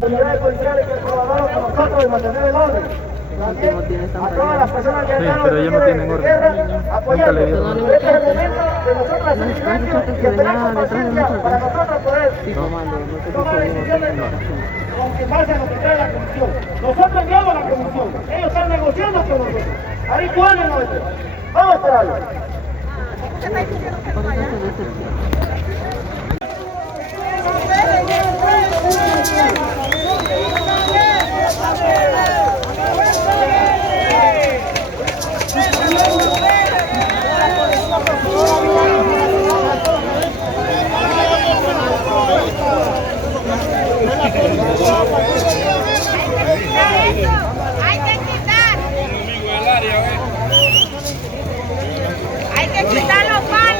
Unidades policiales que colaboraron con nosotros en mantener el orden. También a todas las personas que han dado pero ellos no tienen orden. Nunca le dieron orden. Este es el momento de nosotros hacer silencio y esperar con paciencia para nosotros poder tomar decisiones con que base a lo que trae la comisión. Nosotros enviamos a la comisión, ellos están negociando con nosotros. Ahí cuál no es. Vamos a esperarlo. Hay que quitar. Hay que quitar los palos.